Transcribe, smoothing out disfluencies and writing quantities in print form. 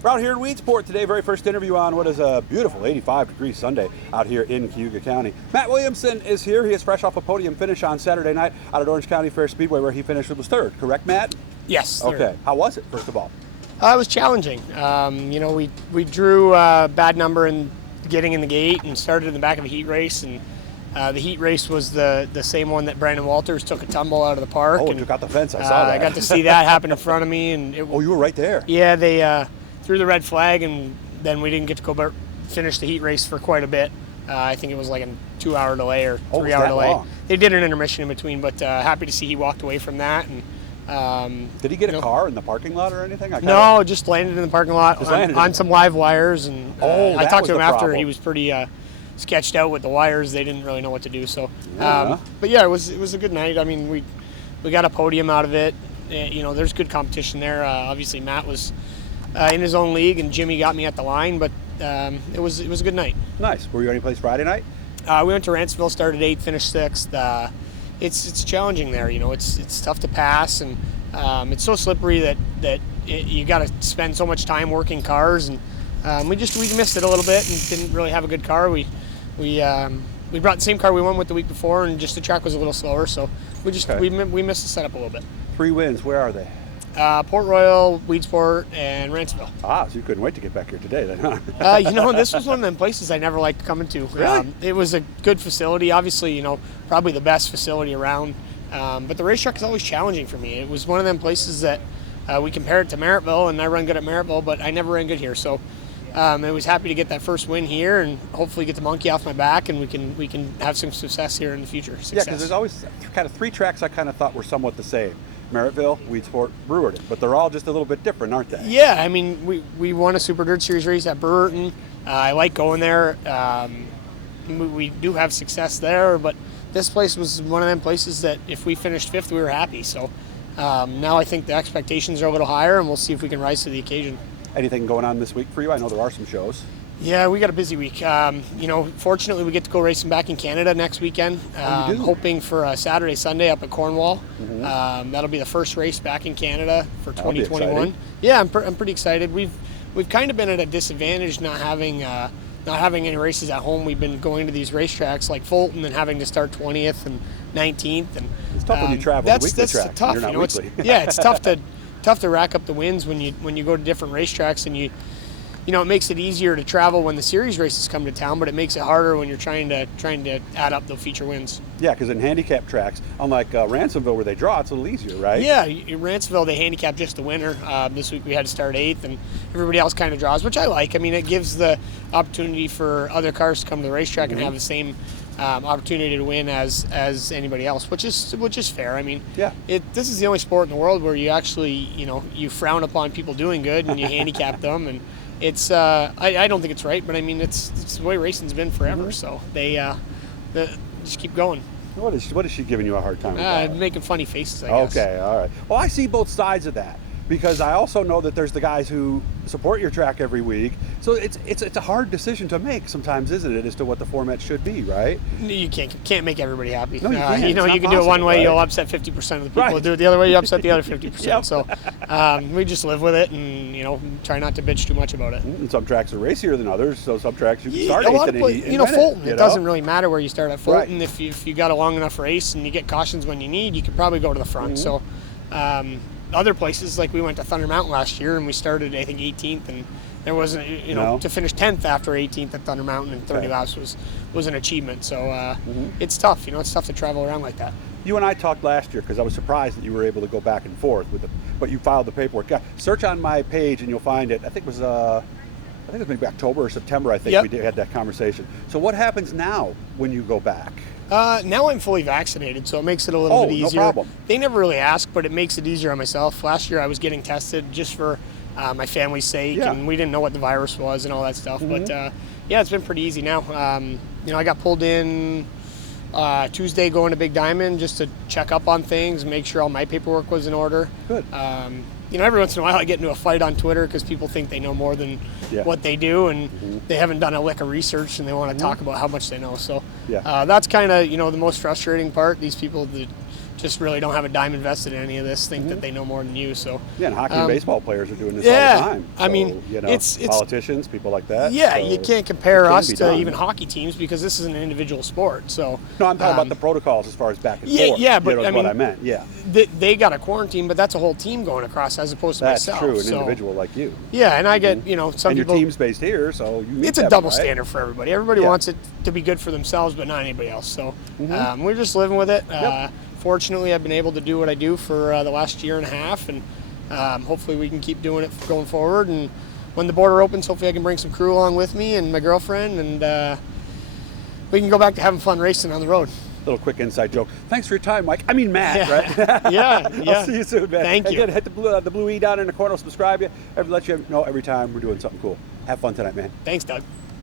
We're out here in Weedsport today, very first interview on what is a beautiful 85-degree Sunday out here in Cayuga County. Matt Williamson is here. He is fresh off a podium finish on Saturday night out at Orange County Fair Speedway, where he finished was third. Correct, Matt? Yes. Third. Okay. How was it, first of all? It was challenging. We drew a bad number in getting in the gate and started in the back of a heat race, and the heat race was the same one that Brandon Walters took a tumble out of the park. Oh, and took out the fence. I saw that. I got to see that happen in front of me. And you were right there. Yeah, they threw the red flag, and then we didn't get to go finish the heat race for quite a bit. I think it was like a 2-hour delay or 3-hour delay. Long? They did an intermission in between, but happy to see he walked away from that. And did he get a car in the parking lot or anything? No, just landed in the parking lot on some live wires. And I talked to him after. Problem. He was pretty sketched out with the wires. They didn't really know what to do. So, but yeah, it was a good night. I mean, we got a podium out of it. There's good competition there. Obviously, Matt was in his own league, and Jimmy got me at the line. But it was a good night. Nice. Were you any place Friday night? We went to Ranceville, started 8th, finished 6th. It's challenging there. It's tough to pass, and it's so slippery that you got to spend so much time working cars, and we missed it a little bit and didn't really have a good car. We brought the same car we won with the week before, and just the track was a little slower, so we missed the setup a little bit. 3 wins. Where are they? Port Royal, Weedsport, and Ranceville. So you couldn't wait to get back here today then, huh? This was one of them places I never liked coming to. Really? It was a good facility, obviously, probably the best facility around. But the racetrack is always challenging for me. It was one of them places that we compare it to Merrittville, and I run good at Merrittville, but I never ran good here. So I was happy to get that first win here and hopefully get the monkey off my back, and we can have some success here in the future. Yeah, because there's always kind of 3 tracks I kind of thought were somewhat the same. Merrittville, Weedsport, Brewerton, but they're all just a little bit different, aren't they? Yeah, I mean, we won a Super Dirt Series race at Brewerton. I like going there. We do have success there, but this place was one of them places that if we finished 5th, we were happy. So now I think the expectations are a little higher, and we'll see if we can rise to the occasion. Anything going on this week for you? I know there are some shows. Yeah, we got a busy week. Fortunately, we get to go racing back in Canada next weekend. Hoping for a Saturday, Sunday up at Cornwall. Mm-hmm. That'll be the first race back in Canada for 2021. Yeah, I'm pretty excited. We've kind of been at a disadvantage not having any races at home. We've been going to these racetracks like Fulton and having to start 20th and 19th. And it's tough when you travel the weekly track. Tough. You're not weekly. It's tough to rack up the wins when you go to different racetracks, and it makes it easier to travel when the series races come to town, but it makes it harder when you're trying to add up the feature wins. Yeah, because in handicap tracks, unlike Ransomville where they draw, it's a little easier, right? Yeah, in Ranceville they handicap just the winner. This week we had to start 8th, and everybody else kind of draws, which I like. I mean, it gives the opportunity for other cars to come to the racetrack and have the same opportunity to win as anybody else, which is fair. I mean, this is the only sport in the world where you actually you frown upon people doing good and you handicap them, and it's I don't think it's right, but I mean it's the way racing's been forever. So they just keep going. What is she giving you a hard time about? Making funny faces, I guess. Okay, all right. Well, I see both sides of that, because I also know that there's the guys who support your track every week. So it's a hard decision to make sometimes, isn't it, as to what the format should be, right? You can't make everybody happy. No, you can't. You can do it one way, you'll upset 50% of the people. Right. Do it the other way, you upset the other 50%. Yep. So we just live with it, and try not to bitch too much about it. And some tracks are racier than others, so some tracks you can start 8th and Fulton. It doesn't really matter where you start at Fulton. Right. If you got a long enough race and you get cautions when you need, you could probably go to the front. So other places, like we went to Thunder Mountain last year, and we started I think 18th, and there wasn't to finish 10th after 18th at Thunder Mountain and 30 laps was an achievement. So it's tough. It's tough to travel around like that. You and I talked last year, because I was surprised that you were able to go back and forth but you filed the paperwork. Search on my page and you'll find it. I think it was maybe October or September. I think we had that conversation. So what happens now when you go back? Now I'm fully vaccinated, so it makes it a little bit easier. No problem. They never really ask, but it makes it easier on myself. Last year I was getting tested just for my family's sake, and we didn't know what the virus was and all that stuff. But it's been pretty easy now. I got pulled in Tuesday going to Big Diamond just to check up on things, make sure all my paperwork was in order. Good. Every once in a while I get into a fight on Twitter because people think they know more than what they do, and they haven't done a lick of research, and they want to talk about how much they know. So that's kind of the most frustrating part. These people that just really don't have a dime invested in any of this, think that they know more than you. So Yeah, and hockey and baseball players are doing this all the time. So, I mean, you know, it's politicians, people like that. Yeah, so you can't compare it can us be to done. even hockey teams because this is an individual sport. So No, I'm talking about the protocols as far as back and forth. yeah, but you know, I is what mean, I meant. Yeah, they got a quarantine, but that's a whole team going across as opposed to that's myself. true. An so, individual like you. Yeah, and I get some And people. your team's based here, so you meet It's a them, double right? standard for everybody. Everybody Yeah. wants it to be good for themselves, but not anybody else. So we're just living with it. Fortunately, I've been able to do what I do for the last year and a half, and hopefully we can keep doing it going forward. And when the border opens, hopefully I can bring some crew along with me and my girlfriend, and we can go back to having fun racing on the road. Little quick inside joke. Thanks for your time, Mike. I mean Matt, right? Yeah. I'll see you soon, man. Thank you. Again, hit the blue E down in the corner. Subscribe you. Let you know every time we're doing something cool. Have fun tonight, man. Thanks, Doug.